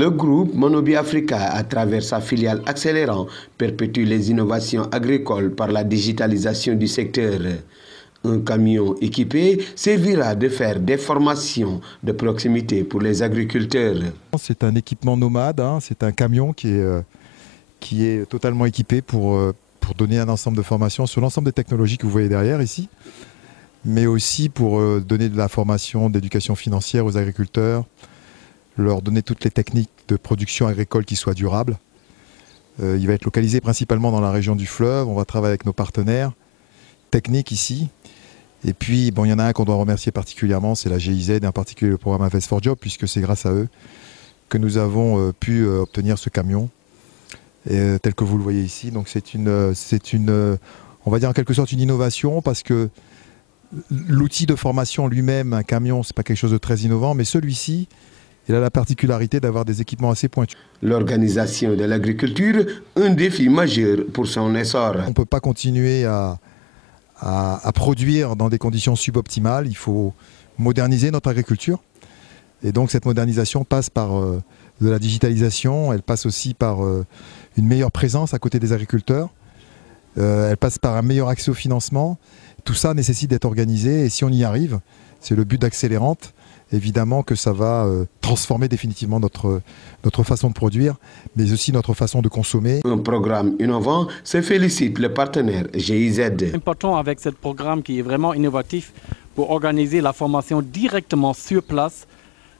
Le groupe Monobi Africa, à travers sa filiale Accélérant, perpétue les innovations agricoles par la digitalisation du secteur. Un camion équipé servira de faire des formations de proximité pour les agriculteurs. C'est un équipement nomade, c'est un camion qui est totalement équipé pour donner un ensemble de formations sur l'ensemble des technologies que vous voyez derrière ici, mais aussi pour donner de la formation d'éducation financière aux agriculteurs, leur donner toutes les techniques de production agricole qui soient durables. Il va être localisé principalement dans la région du fleuve. On va travailler avec nos partenaires techniques ici. Et puis, il y en a un qu'on doit remercier particulièrement, c'est la GIZ, et en particulier le programme Invest for Jobs, puisque c'est grâce à eux que nous avons pu obtenir ce camion, tel que vous le voyez ici. Donc c'est une, on va dire en quelque sorte une innovation, parce que l'outil de formation lui-même, un camion, c'est pas quelque chose de très innovant, mais celui-ci, il a la particularité d'avoir des équipements assez pointus. L'organisation de l'agriculture, un défi majeur pour son essor. On ne peut pas continuer à produire dans des conditions suboptimales. Il faut moderniser notre agriculture. Et donc cette modernisation passe par de la digitalisation, elle passe aussi par une meilleure présence à côté des agriculteurs, elle passe par un meilleur accès au financement. Tout ça nécessite d'être organisé, et si on y arrive, c'est le but d'Accélérante, évidemment que ça va transformer définitivement notre façon de produire, mais aussi notre façon de consommer. Un programme innovant, se félicite le partenaire GIZ. C'est important avec ce programme qui est vraiment innovatif pour organiser la formation directement sur place,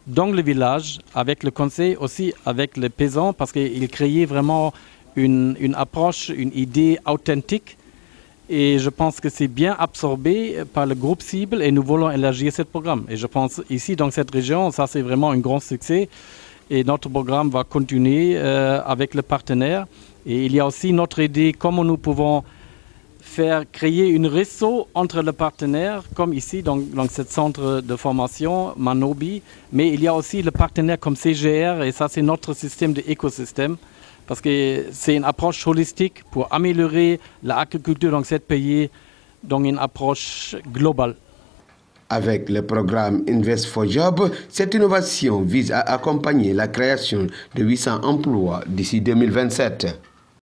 dans le village, avec le conseil, aussi avec les paysans, parce qu'il crée vraiment une approche, une idée authentique. Et je pense que c'est bien absorbé par le groupe cible et nous voulons élargir ce programme. Et je pense ici, dans cette région, ça c'est vraiment un grand succès. Et notre programme va continuer avec le partenaire. Et il y a aussi notre idée, comment nous pouvons créer un réseau entre les partenaires, comme ici, dans ce centre de formation, Monobi. Mais il y a aussi le partenaire comme CGR, et ça c'est notre système d'écosystème. Parce que c'est une approche holistique pour améliorer l'agriculture dans ce pays, dans une approche globale. Avec le programme Invest for Jobs, cette innovation vise à accompagner la création de 800 emplois d'ici 2027.